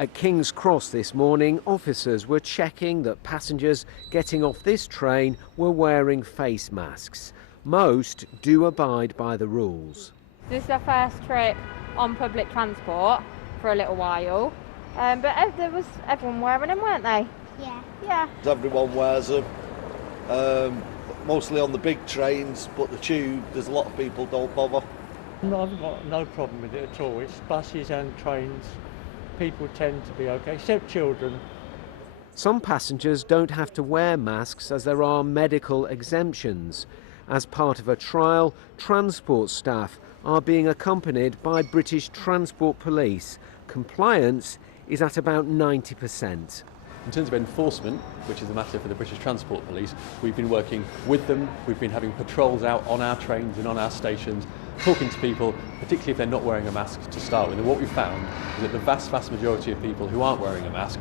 At King's Cross this morning, officers were checking that passengers getting off this train were wearing face masks. Most do abide by the rules. This is our first trip on public transport for a little while, but there was everyone wearing them, weren't they? Yeah. Everyone wears them, mostly on the big trains, but the tube, there's a lot of people don't bother. No, I've got no problem with it at all. It's buses and trains. People tend to be okay, except children. Some passengers don't have to wear masks as there are medical exemptions. As part of a trial, transport staff are being accompanied by British Transport Police. Compliance is at about 90%. In terms of enforcement, which is a matter for the British Transport Police, we've been working with them. We've been having patrols out on our trains and on our stations, talking to people, particularly if they're not wearing a mask to start with. And what we've found is that the vast majority of people who aren't wearing a mask,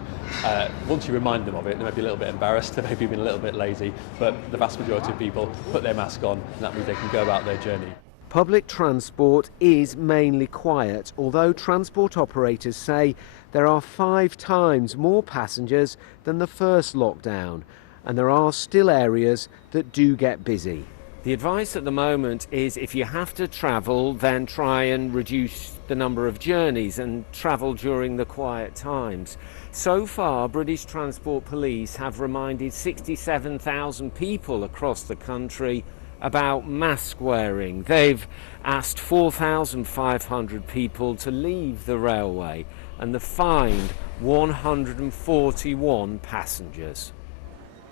once you remind them of it, they may be a little bit embarrassed, they may be being a little bit lazy, but the vast majority of people put their mask on, and that means they can go about their journey. Public transport is mainly quiet, although transport operators say there are 5 times more passengers than the first lockdown, and there are still areas that do get busy. The advice at the moment is if you have to travel, then try and reduce the number of journeys and travel during the quiet times. So far, British Transport Police have reminded 67,000 people across the country about mask wearing. They've asked 4,500 people to leave the railway, and they've fined 141 passengers.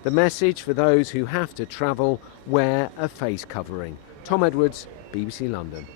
The message for those who have to travel: wear a face covering. Tom Edwards, BBC London.